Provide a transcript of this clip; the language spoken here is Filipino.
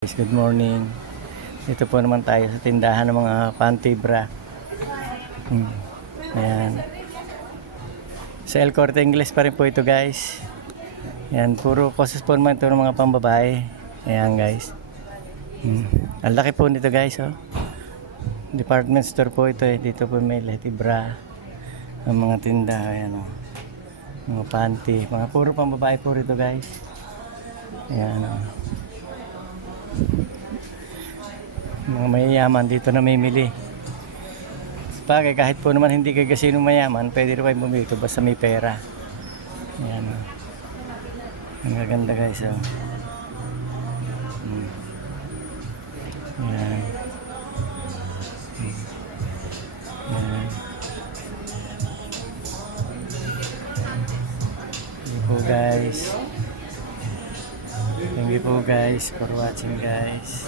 Good morning. Dito po naman tayo sa tindahan ng mga panty bra. Ayan. Sa El Corte Inglés pa rin po ito, guys. Ayan, puro kosas po naman ito ng mga pambabae. Ayan, guys. Ang laki po nito, guys, oh. Department store po ito, eh. Dito po may leti bra. Ang mga tinda, ayan, oh. Mga panty, mga puro pambabae po rito, guys. Ayan, oh. Mga mayayaman dito na mimili. Bagay, kahit po naman hindi kayo sino mayaman, pwede rin kayo bumili ito basta may pera. Ayan, oh. Ang gaganda, guys, oh. Ayan. Ayan. Thank you po, guys. Thank you po, guys, for watching, guys.